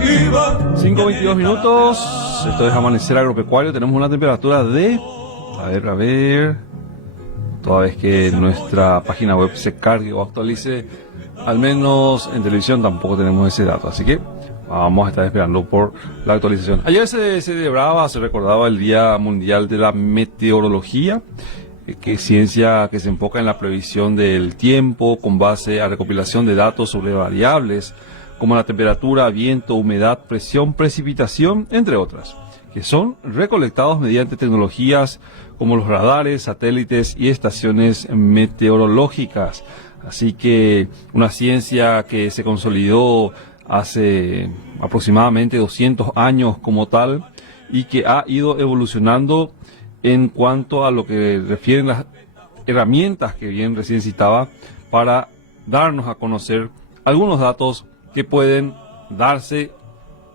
5:22 minutos. Esto es Amanecer Agropecuario. Tenemos una temperatura de... A ver. Toda vez que nuestra página web se cargue o actualice, al menos en televisión tampoco tenemos ese dato. Así que vamos a estar esperando por la actualización. Ayer se celebraba, se recordaba el Día Mundial de la Meteorología, que es ciencia que se enfoca en la previsión del tiempo con base a recopilación de datos sobre variables como la temperatura, viento, humedad, presión, precipitación, entre otras, que son recolectados mediante tecnologías como los radares, satélites y estaciones meteorológicas. Así que una ciencia que se consolidó hace aproximadamente 200 años como tal y que ha ido evolucionando en cuanto a lo que refieren las herramientas que bien recién citaba para darnos a conocer algunos datos que pueden darse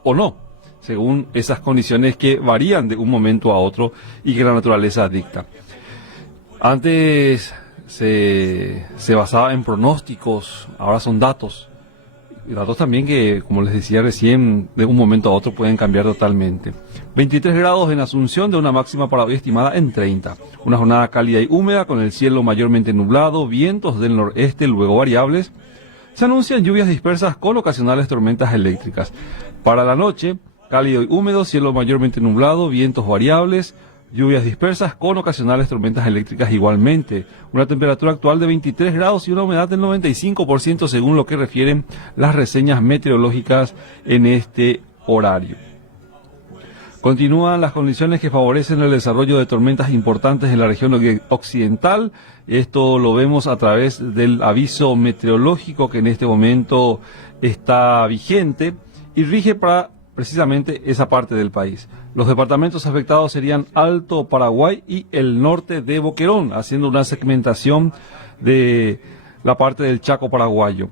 o no, según esas condiciones que varían de un momento a otro y que la naturaleza dicta. Antes se basaba en pronósticos, ahora son datos. Y datos también que, como les decía recién, de un momento a otro pueden cambiar totalmente. 23 grados en Asunción, de una máxima para hoy estimada en 30. Una jornada cálida y húmeda con el cielo mayormente nublado, vientos del noreste luego variables. Se anuncian lluvias dispersas con ocasionales tormentas eléctricas. Para la noche, cálido y húmedo, cielo mayormente nublado, vientos variables, lluvias dispersas con ocasionales tormentas eléctricas igualmente. Una temperatura actual de 23 grados y una humedad del 95% según lo que refieren las reseñas meteorológicas en este horario. Continúan las condiciones que favorecen el desarrollo de tormentas importantes en la región occidental. Esto lo vemos a través del aviso meteorológico que en este momento está vigente y rige para precisamente esa parte del país. Los departamentos afectados serían Alto Paraguay y el norte de Boquerón, haciendo una segmentación de la parte del Chaco paraguayo.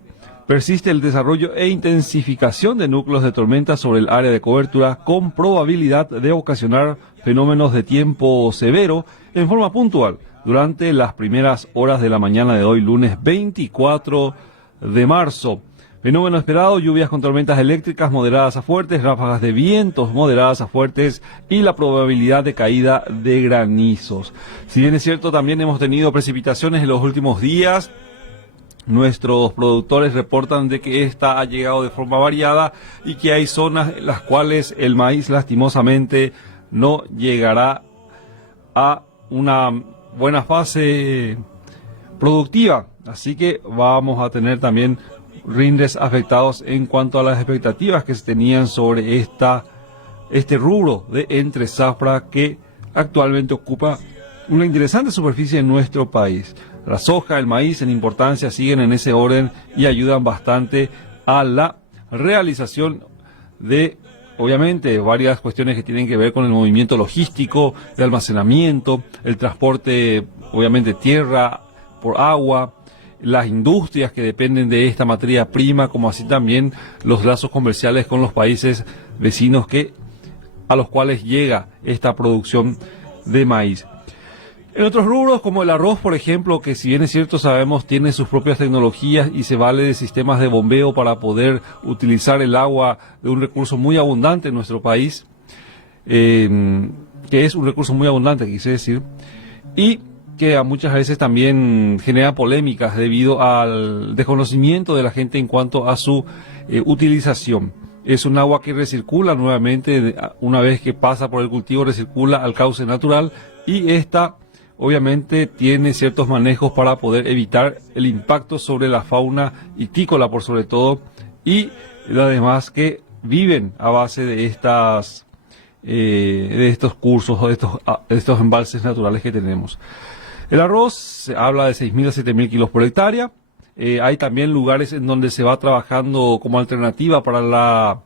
Persiste el desarrollo e intensificación de núcleos de tormenta sobre el área de cobertura con probabilidad de ocasionar fenómenos de tiempo severo en forma puntual durante las primeras horas de la mañana de hoy, lunes 24 de marzo. Fenómeno esperado, lluvias con tormentas eléctricas moderadas a fuertes, ráfagas de vientos moderadas a fuertes y la probabilidad de caída de granizos. Si bien es cierto, también hemos tenido precipitaciones en los últimos días. Nuestros productores reportan de que esta ha llegado de forma variada y que hay zonas en las cuales el maíz lastimosamente no llegará a una buena fase productiva. Así que vamos a tener también rindes afectados en cuanto a las expectativas que se tenían sobre este rubro de entre zafra que actualmente ocupa una interesante superficie en nuestro país. La soja, el maíz en importancia siguen en ese orden y ayudan bastante a la realización de, obviamente, varias cuestiones que tienen que ver con el movimiento logístico, de almacenamiento, el transporte, obviamente, tierra por agua, las industrias que dependen de esta materia prima, como así también los lazos comerciales con los países vecinos a los cuales llega esta producción de maíz. En otros rubros, como el arroz, por ejemplo, que si bien es cierto sabemos tiene sus propias tecnologías y se vale de sistemas de bombeo para poder utilizar el agua de un recurso muy abundante en nuestro país, que es un recurso muy abundante, quise decir, y que a muchas veces también genera polémicas debido al desconocimiento de la gente en cuanto a su utilización. Es un agua que recircula nuevamente, una vez que pasa por el cultivo, recircula al cauce natural y esta obviamente tiene ciertos manejos para poder evitar el impacto sobre la fauna ictícola por sobre todo y además que viven a base de estos cursos o de estos embalses naturales que tenemos. El arroz se habla de 6.000 a 7.000 kilos por hectárea. Hay también lugares en donde se va trabajando como alternativa para la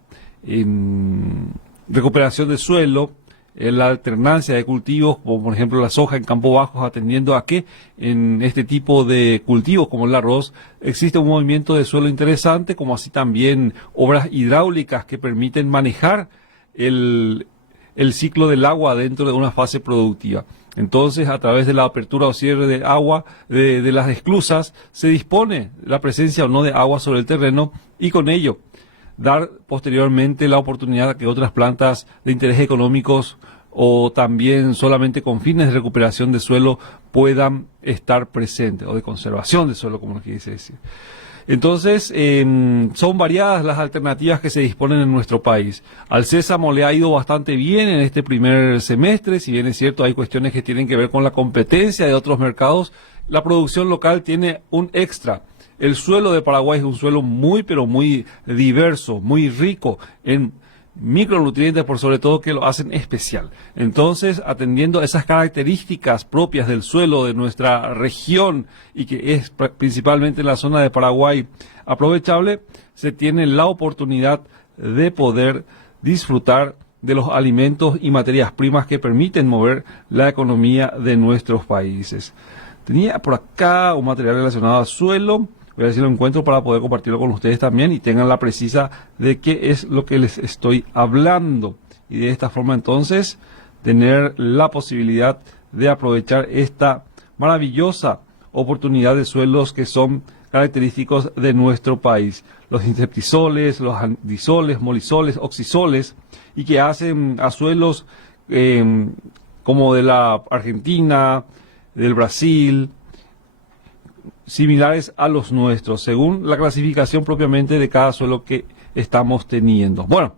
recuperación del suelo, la alternancia de cultivos, como por ejemplo la soja en campos bajos, atendiendo a que en este tipo de cultivos como el arroz existe un movimiento de suelo interesante, como así también obras hidráulicas que permiten manejar el ciclo del agua dentro de una fase productiva. Entonces, a través de la apertura o cierre de agua de las esclusas, se dispone la presencia o no de agua sobre el terreno y con ello dar posteriormente la oportunidad a que otras plantas de interés económicos o también solamente con fines de recuperación de suelo puedan estar presentes, o de conservación de suelo, como lo quise decir. Entonces, son variadas las alternativas que se disponen en nuestro país. Al sésamo le ha ido bastante bien en este primer semestre, si bien es cierto hay cuestiones que tienen que ver con la competencia de otros mercados, la producción local tiene un extra. El suelo de Paraguay es un suelo muy, pero muy diverso, muy rico en micronutrientes, por sobre todo, que lo hacen especial. Entonces, atendiendo a esas características propias del suelo de nuestra región y que es principalmente en la zona de Paraguay aprovechable, se tiene la oportunidad de poder disfrutar de los alimentos y materias primas que permiten mover la economía de nuestros países. Tenía por acá un material relacionado al suelo. Voy a ver si lo encuentro para poder compartirlo con ustedes también y tengan la precisa de qué es lo que les estoy hablando. Y de esta forma entonces tener la posibilidad de aprovechar esta maravillosa oportunidad de suelos que son característicos de nuestro país. Los insectisoles, los andisoles, molisoles, oxisoles, y que hacen a suelos como de la Argentina, del Brasil, similares a los nuestros, según la clasificación propiamente de cada suelo que estamos teniendo. Bueno,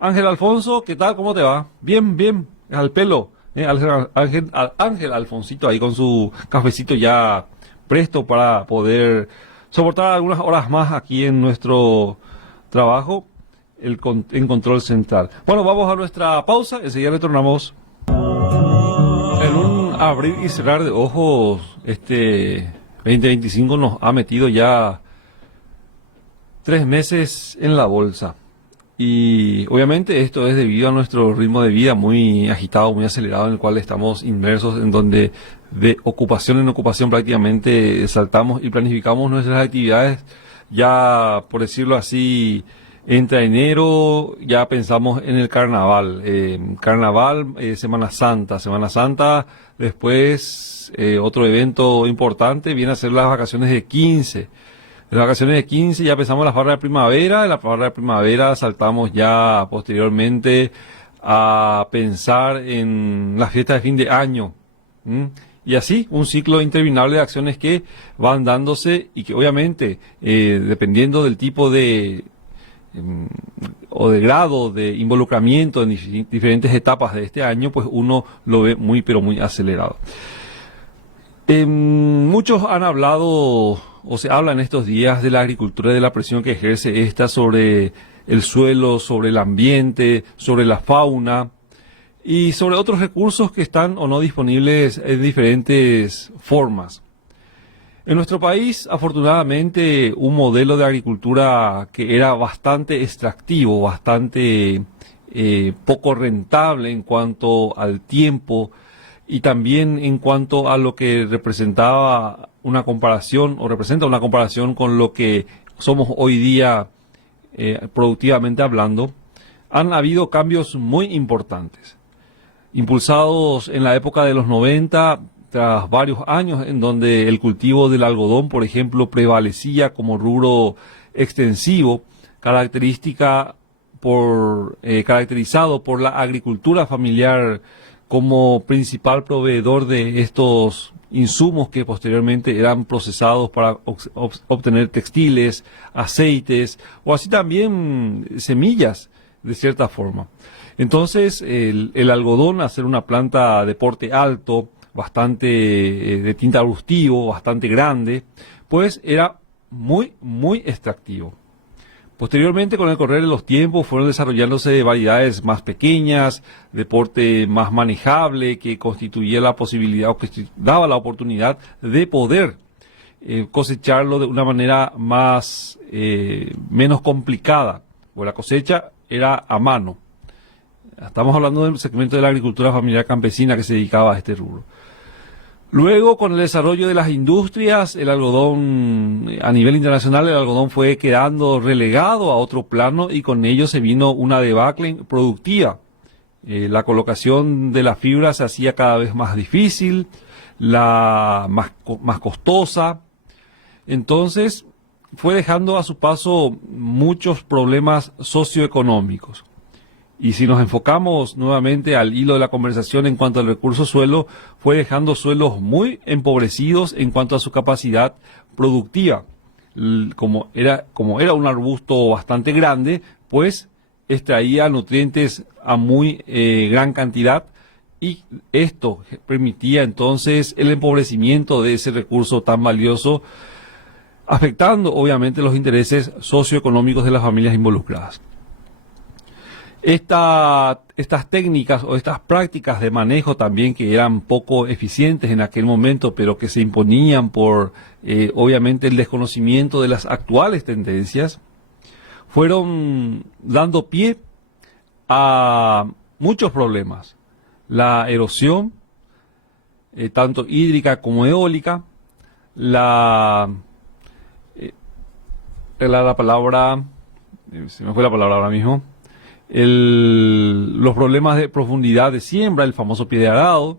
Ángel Alfonso, ¿qué tal? ¿Cómo te va? Bien, bien, al pelo. Ángel Alfonsito ahí con su cafecito ya presto para poder soportar algunas horas más aquí en nuestro trabajo en Control Central. Bueno, vamos a nuestra pausa, enseguida retornamos. En un abrir y cerrar de ojos, 2025 nos ha metido ya 3 meses en la bolsa. Y obviamente esto es debido a nuestro ritmo de vida muy agitado, muy acelerado, en el cual estamos inmersos, en donde de ocupación en ocupación prácticamente saltamos y planificamos nuestras actividades. Ya, por decirlo así, entra enero, ya pensamos en el carnaval. Semana Santa, después otro evento importante viene a ser las vacaciones de 15. En las vacaciones de 15 ya empezamos la farra de primavera, en la farra de primavera saltamos ya posteriormente a pensar en las fiestas de fin de año. Y así, un ciclo interminable de acciones que van dándose y que obviamente, dependiendo del tipo de o de grado de involucramiento en diferentes etapas de este año, pues uno lo ve muy, pero muy acelerado. Muchos han hablado, o se habla en estos días, de la agricultura y de la presión que ejerce esta sobre el suelo, sobre el ambiente, sobre la fauna y sobre otros recursos que están o no disponibles en diferentes formas. En nuestro país, afortunadamente, un modelo de agricultura que era bastante extractivo, bastante poco rentable en cuanto al tiempo y también en cuanto a lo que representaba una comparación o representa una comparación con lo que somos hoy día productivamente hablando, han habido cambios muy importantes, impulsados en la época de los 90, tras varios años en donde el cultivo del algodón, por ejemplo, prevalecía como rubro extensivo, caracterizado por la agricultura familiar como principal proveedor de estos insumos que posteriormente eran procesados para obtener textiles, aceites o así también semillas de cierta forma. Entonces el algodón, al ser una planta de porte alto, bastante de tinte arbustivo, bastante grande, pues era muy, muy extractivo. Posteriormente, con el correr de los tiempos, fueron desarrollándose variedades más pequeñas, de porte más manejable, que constituía la posibilidad o que daba la oportunidad de poder cosecharlo de una manera más menos complicada, porque la cosecha era a mano. Estamos hablando del segmento de la agricultura familiar campesina que se dedicaba a este rubro. Luego, con el desarrollo de las industrias, el algodón, a nivel internacional, el algodón fue quedando relegado a otro plano y con ello se vino una debacle productiva. La colocación de la fibra se hacía cada vez más difícil, más costosa. Entonces, fue dejando a su paso muchos problemas socioeconómicos. Y si nos enfocamos nuevamente al hilo de la conversación en cuanto al recurso suelo, fue dejando suelos muy empobrecidos en cuanto a su capacidad productiva. Como era un arbusto bastante grande, pues extraía nutrientes a muy gran cantidad, y esto permitía entonces el empobrecimiento de ese recurso tan valioso, afectando obviamente los intereses socioeconómicos de las familias involucradas. Estas técnicas o estas prácticas de manejo también, que eran poco eficientes en aquel momento, pero que se imponían por obviamente el desconocimiento de las actuales tendencias, fueron dando pie a muchos problemas. La erosión, tanto hídrica como eólica, se me fue la palabra ahora mismo, los problemas de profundidad de siembra, el famoso pie de arado,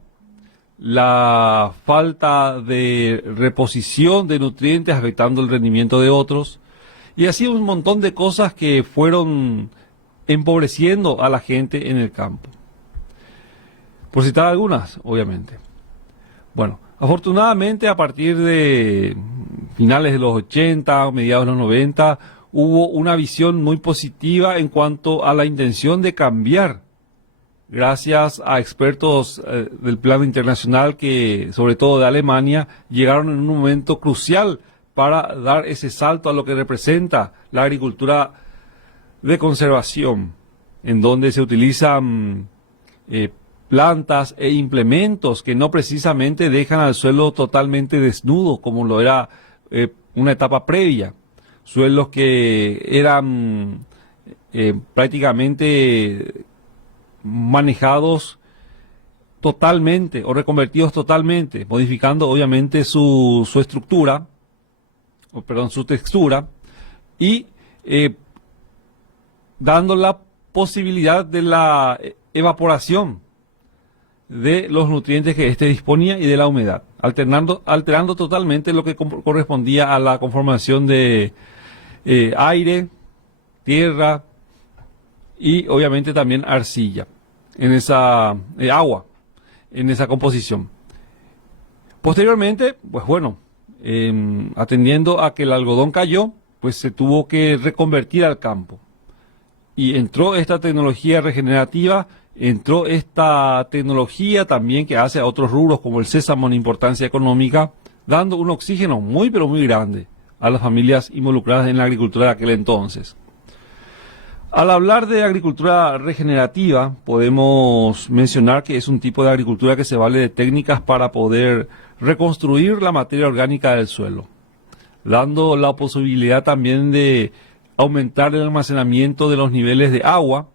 la falta de reposición de nutrientes afectando el rendimiento de otros, y así un montón de cosas que fueron empobreciendo a la gente en el campo. Por citar algunas, obviamente. Bueno, afortunadamente a partir de finales de los 80, mediados de los 90, hubo una visión muy positiva en cuanto a la intención de cambiar, gracias a expertos del plano internacional que, sobre todo de Alemania, llegaron en un momento crucial para dar ese salto a lo que representa la agricultura de conservación, en donde se utilizan plantas e implementos que no precisamente dejan al suelo totalmente desnudo, como lo era una etapa previa. Suelos que eran prácticamente manejados totalmente o reconvertidos totalmente, modificando obviamente su estructura, su textura, y dando la posibilidad de la evaporación de los nutrientes que éste disponía y de la humedad, alterando totalmente lo que correspondía a la conformación de aire, tierra y obviamente también arcilla, en esa agua, en esa composición. Posteriormente, pues bueno, atendiendo a que el algodón cayó, pues se tuvo que reconvertir al campo. Y entró esta tecnología regenerativa, entró esta tecnología también que hace a otros rubros como el sésamo en importancia económica, dando un oxígeno muy pero muy grande a las familias involucradas en la agricultura de aquel entonces. Al hablar de agricultura regenerativa, podemos mencionar que es un tipo de agricultura que se vale de técnicas para poder reconstruir la materia orgánica del suelo, dando la posibilidad también de aumentar el almacenamiento de los niveles de agua.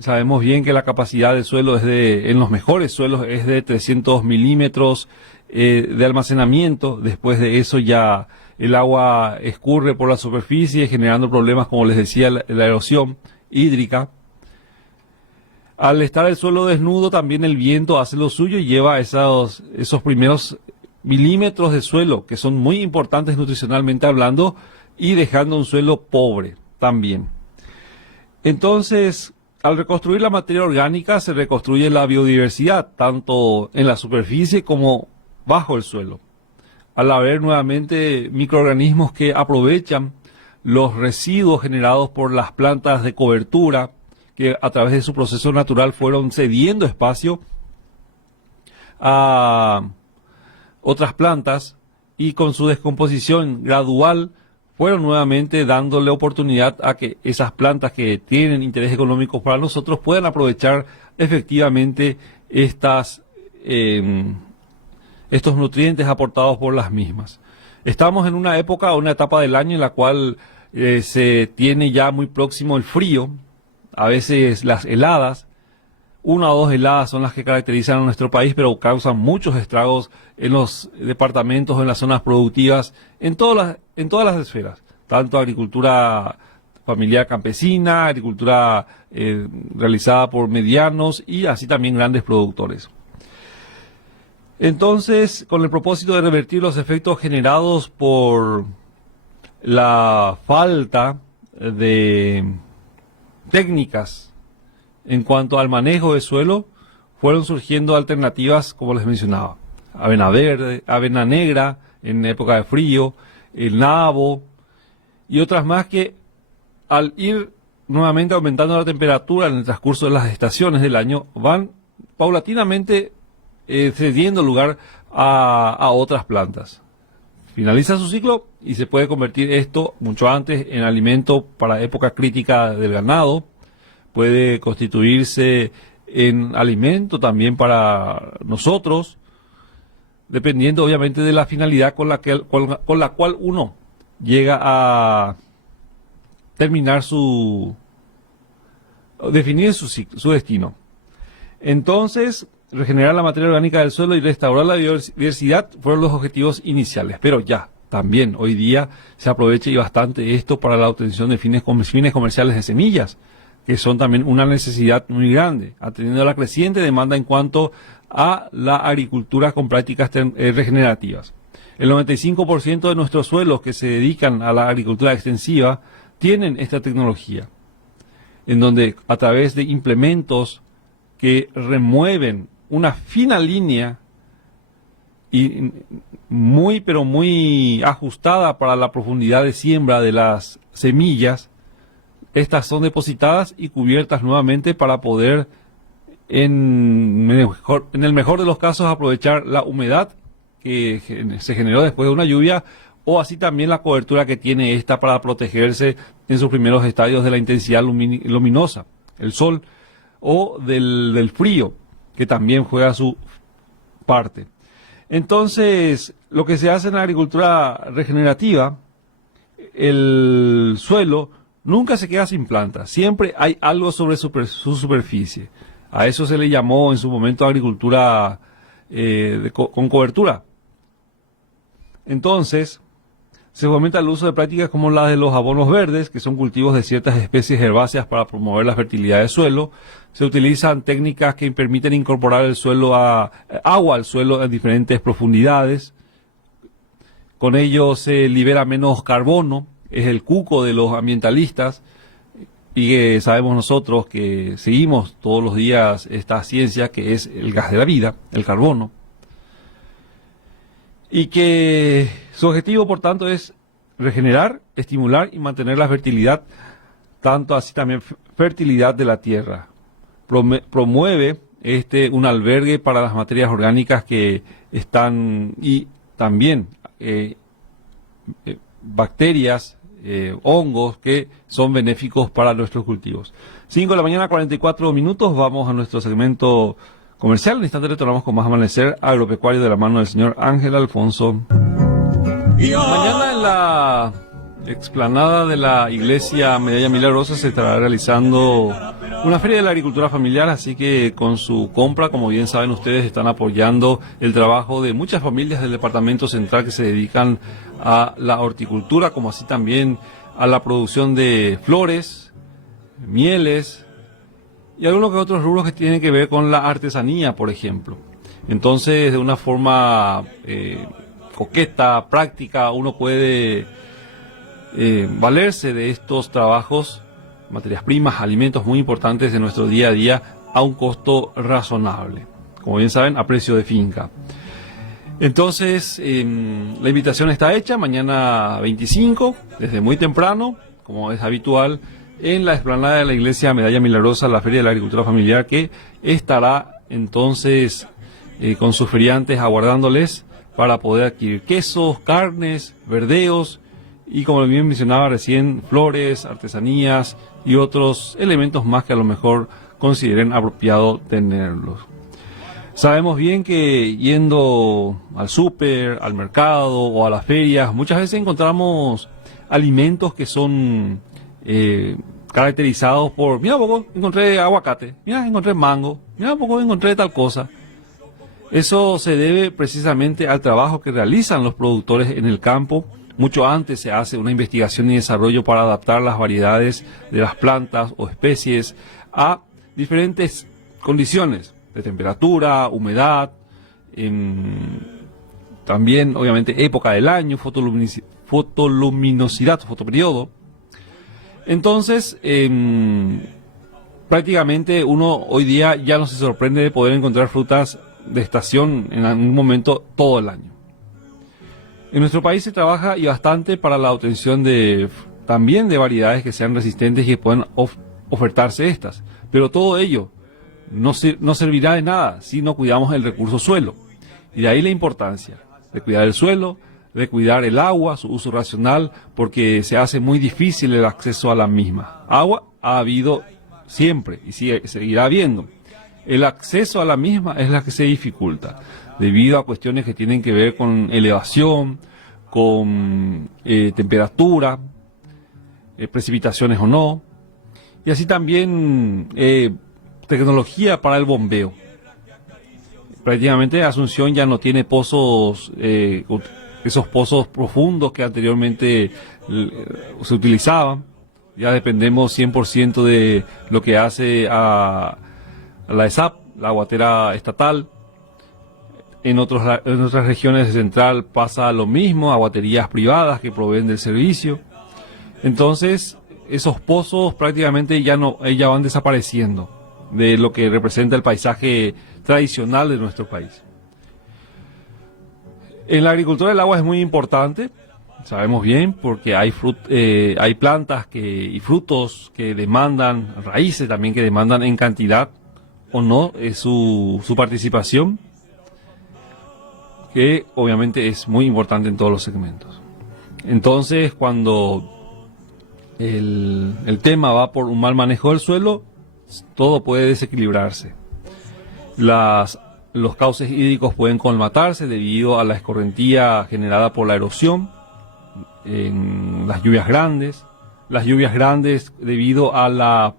Sabemos bien que la capacidad del suelo en los mejores suelos es de 300 milímetros de almacenamiento. Después de eso ya el agua escurre por la superficie, generando problemas, como les decía, la erosión hídrica. Al estar el suelo desnudo, también el viento hace lo suyo y lleva esos primeros milímetros de suelo, que son muy importantes nutricionalmente hablando, y dejando un suelo pobre también. Entonces, al reconstruir la materia orgánica, se reconstruye la biodiversidad, tanto en la superficie como bajo el suelo. Al haber nuevamente microorganismos que aprovechan los residuos generados por las plantas de cobertura, que a través de su proceso natural fueron cediendo espacio a otras plantas, y con su descomposición gradual fueron nuevamente dándole oportunidad a que esas plantas que tienen interés económico para nosotros puedan aprovechar efectivamente estos nutrientes aportados por las mismas. Estamos en una etapa del año en la cual se tiene ya muy próximo el frío, a veces las heladas. 1 o 2 heladas son las que caracterizan a nuestro país, pero causan muchos estragos en los departamentos, en las zonas productivas, en todas las esferas, tanto agricultura familiar campesina, agricultura realizada por medianos y así también grandes productores. Entonces, con el propósito de revertir los efectos generados por la falta de técnicas en cuanto al manejo de suelo, fueron surgiendo alternativas, como les mencionaba. Avena verde, avena negra en época de frío, el nabo y otras más que al ir nuevamente aumentando la temperatura en el transcurso de las estaciones del año, van paulatinamente cediendo lugar a otras plantas. Finaliza su ciclo y se puede convertir esto mucho antes en alimento para época crítica del ganado. Puede constituirse en alimento también para nosotros, dependiendo obviamente de la finalidad con la cual uno llega a terminar definir su destino. Entonces, regenerar la materia orgánica del suelo y restaurar la biodiversidad fueron los objetivos iniciales, pero ya, también hoy día se aprovecha y bastante esto para la obtención de fines comerciales de semillas, que son también una necesidad muy grande, atendiendo a la creciente demanda en cuanto a la agricultura con prácticas regenerativas. El 95% de nuestros suelos que se dedican a la agricultura extensiva tienen esta tecnología, en donde a través de implementos que remueven una fina línea y pero muy ajustada para la profundidad de siembra de las semillas, estas son depositadas y cubiertas nuevamente para poder, en el mejor de los casos, aprovechar la humedad que se generó después de una lluvia, o así también la cobertura que tiene esta para protegerse en sus primeros estadios de la intensidad luminosa, el sol, o del frío, que también juega su parte. Entonces, lo que se hace en la agricultura regenerativa, el suelo nunca se queda sin planta, siempre hay algo sobre su superficie. A eso se le llamó en su momento agricultura con cobertura. Entonces, se fomenta el uso de prácticas como la de los abonos verdes, que son cultivos de ciertas especies herbáceas para promover la fertilidad del suelo. Se utilizan técnicas que permiten incorporar el suelo agua al suelo en diferentes profundidades. Con ello se libera menos carbono, es el cuco de los ambientalistas, y que sabemos nosotros que seguimos todos los días esta ciencia que es el gas de la vida, el carbono. Y que su objetivo, por tanto, es regenerar, estimular y mantener la fertilidad, tanto así también fertilidad de la tierra. Promueve un albergue para las materias orgánicas que están, y también bacterias, hongos que son benéficos para nuestros cultivos. 5 de la mañana, 44 minutos, vamos a nuestro segmento comercial. En instante retornamos con más Amanecer Agropecuario de la mano del señor Ángel Alfonso. Mañana en la explanada de la iglesia Medalla Milagrosa se estará realizando una feria de la agricultura familiar, así que con su compra, como bien saben ustedes, están apoyando el trabajo de muchas familias del departamento central que se dedican a la horticultura, como así también a la producción de flores, mieles y algunos que otros rubros que tienen que ver con la artesanía, por ejemplo. Entonces, de una forma coqueta, práctica, uno puede valerse de estos trabajos, materias primas, alimentos muy importantes de nuestro día a día a un costo razonable, como bien saben, a precio de finca. Entonces, la invitación está hecha mañana 25, desde muy temprano, como es habitual, en la explanada de la iglesia Medalla Milagrosa, la Feria de la Agricultura Familiar, que estará entonces con sus feriantes aguardándoles para poder adquirir quesos, carnes, verdeos y, como bien mencionaba recién, flores, artesanías y otros elementos más que a lo mejor consideren apropiado tenerlos. Sabemos bien que yendo al súper, al mercado o a las ferias, muchas veces encontramos alimentos que son caracterizados por, mira, poco encontré aguacate, mira, encontré mango, mira, poco encontré tal cosa. Eso se debe precisamente al trabajo que realizan los productores en el campo. Mucho antes se hace una investigación y desarrollo para adaptar las variedades de las plantas o especies a diferentes condiciones de temperatura, humedad, también obviamente época del año, fotoluminosidad, fotoperiodo. Entonces, prácticamente uno hoy día ya no se sorprende de poder encontrar frutas de estación en algún momento todo el año. En nuestro país se trabaja y bastante para la obtención también de variedades que sean resistentes y que puedan ofertarse estas. Pero todo ello no servirá de nada si no cuidamos el recurso suelo. Y de ahí la importancia de cuidar el suelo, de cuidar el agua, su uso racional, porque se hace muy difícil el acceso a la misma. Agua ha habido siempre y seguirá habiendo. El acceso a la misma es la que se dificulta, debido a cuestiones que tienen que ver con elevación, con temperatura, precipitaciones o no, y así también tecnología para el bombeo. Prácticamente Asunción ya no tiene pozos, esos pozos profundos que anteriormente se utilizaban. Ya dependemos 100% de lo que hace a la ESAP, la aguatera estatal. En otras regiones de Central pasa lo mismo, aguaterías privadas que proveen del servicio. Entonces, esos pozos prácticamente ya van desapareciendo de lo que representa el paisaje tradicional de nuestro país. En la agricultura el agua es muy importante, sabemos bien, porque hay plantas y frutos que demandan, raíces también que demandan en cantidad o no su participación, que obviamente es muy importante en todos los segmentos. Entonces, cuando el tema va por un mal manejo del suelo, todo puede desequilibrarse. Los cauces hídricos pueden colmatarse debido a la escorrentía generada por la erosión en las lluvias grandes. Las lluvias grandes, debido a la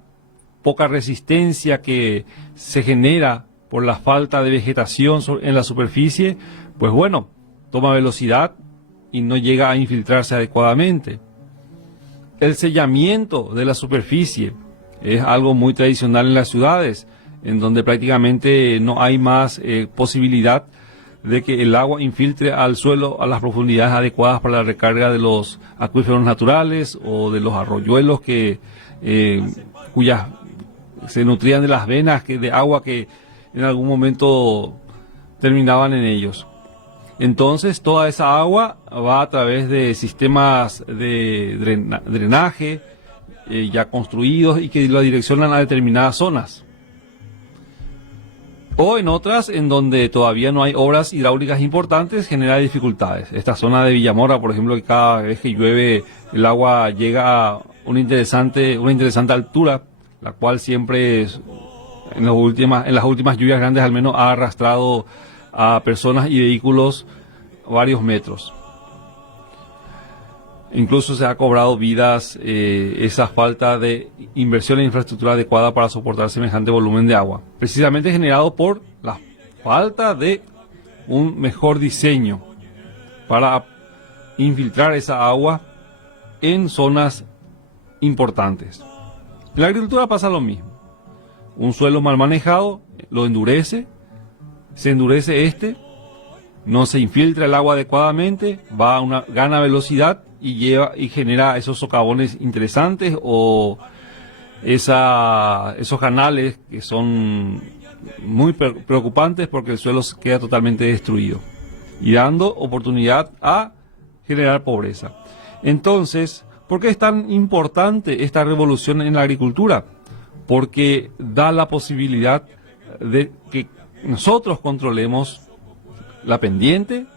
poca resistencia que se genera por la falta de vegetación en la superficie, pues bueno, toma velocidad y no llega a infiltrarse adecuadamente. El sellamiento de la superficie es algo muy tradicional en las ciudades, en donde prácticamente no hay más posibilidad de que el agua infiltre al suelo a las profundidades adecuadas para la recarga de los acuíferos naturales o de los arroyuelos cuyas se nutrían de las venas de agua que en algún momento terminaban en ellos. Entonces toda esa agua va a través de sistemas de drenaje ya construidos y que la direccionan a determinadas zonas. O en otras en donde todavía no hay obras hidráulicas importantes, genera dificultades. Esta zona de Villamora, por ejemplo, que cada vez que llueve el agua llega a una interesante altura, la cual siempre en las últimas lluvias grandes al menos ha arrastrado a personas y vehículos varios metros. Incluso se ha cobrado vidas esa falta de inversión en infraestructura adecuada para soportar semejante volumen de agua, precisamente generado por la falta de un mejor diseño para infiltrar esa agua en zonas importantes. En la agricultura pasa lo mismo. Un suelo mal manejado lo endurece, no se infiltra el agua adecuadamente, gana velocidad y genera esos socavones interesantes o esos canales que son muy preocupantes porque el suelo queda totalmente destruido y dando oportunidad a generar pobreza. Entonces, ¿por qué es tan importante esta revolución en la agricultura? Porque da la posibilidad de que nosotros controlemos la pendiente,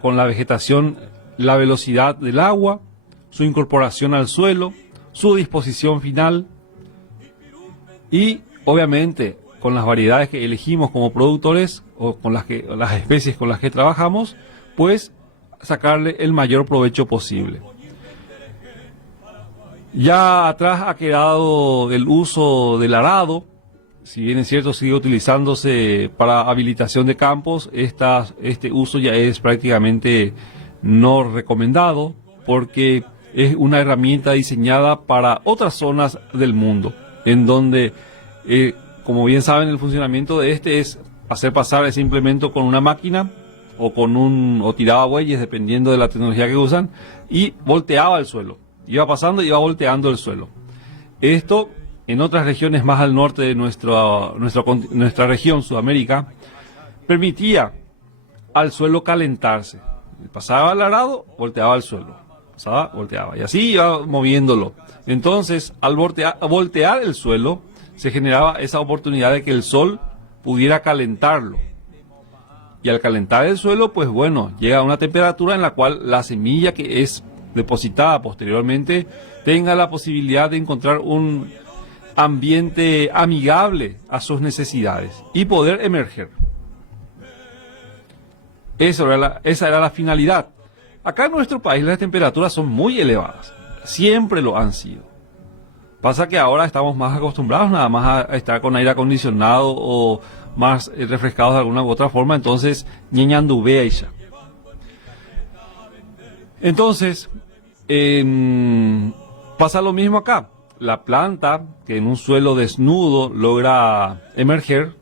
con la vegetación, la velocidad del agua, su incorporación al suelo, su disposición final y obviamente con las variedades que elegimos como productores o con las especies con las que trabajamos, pues sacarle el mayor provecho posible. Ya atrás ha quedado el uso del arado. Si bien es cierto, sigue utilizándose para habilitación de campos, este uso ya es prácticamente no recomendado porque es una herramienta diseñada para otras zonas del mundo, en donde, como bien saben, el funcionamiento de este es hacer pasar ese implemento con una máquina o o tiraba bueyes, dependiendo de la tecnología que usan, y volteaba el suelo. Iba pasando y iba volteando el suelo. Esto, en otras regiones más al norte de nuestra región, Sudamérica, permitía al suelo calentarse. Pasaba el arado, volteaba el suelo. Pasaba, volteaba. Y así iba moviéndolo. Entonces, al voltear el suelo, se generaba esa oportunidad de que el sol pudiera calentarlo. Y al calentar el suelo, pues bueno, llega a una temperatura en la cual la semilla que es depositada posteriormente tenga la posibilidad de encontrar un ambiente amigable a sus necesidades y poder emerger. Esa era la finalidad. Acá en nuestro país las temperaturas son muy elevadas, siempre lo han sido. Pasa que ahora estamos más acostumbrados nada más a estar con aire acondicionado o más refrescados de alguna u otra forma, entonces ñeñandubea y ya. Entonces, pasa lo mismo acá. La planta que en un suelo desnudo logra emerger,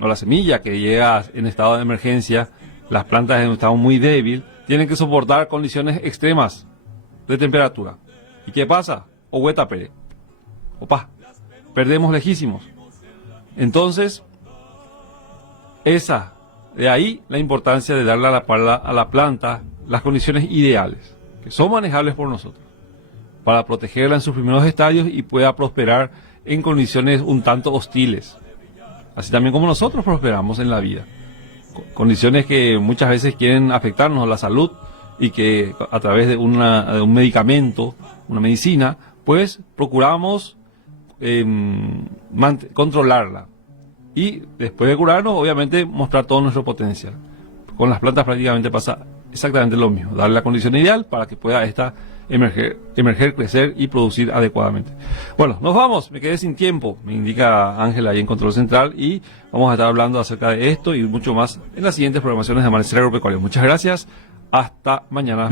o la semilla que llega en estado de emergencia, las plantas en un estado muy débil, tienen que soportar condiciones extremas de temperatura. ¿Y qué pasa? Ohueta pere. Opa, perdemos lejísimos. Entonces, de ahí la importancia de darle a la planta las condiciones ideales, que son manejables por nosotros, para protegerla en sus primeros estadios y pueda prosperar en condiciones un tanto hostiles. Así también como nosotros prosperamos en la vida. Condiciones que muchas veces quieren afectarnos la salud y que a través de un medicamento, una medicina, pues procuramos controlarla. Y después de curarnos, obviamente, mostrar todo nuestro potencial. Con las plantas prácticamente pasa exactamente lo mismo. Darle la condición ideal para que pueda emerger, crecer y producir adecuadamente. Bueno, nos vamos. Me quedé sin tiempo, me indica Ángela ahí en Control Central, y vamos a estar hablando acerca de esto y mucho más en las siguientes programaciones de Amanecer Agropecuario. Muchas gracias. Hasta mañana.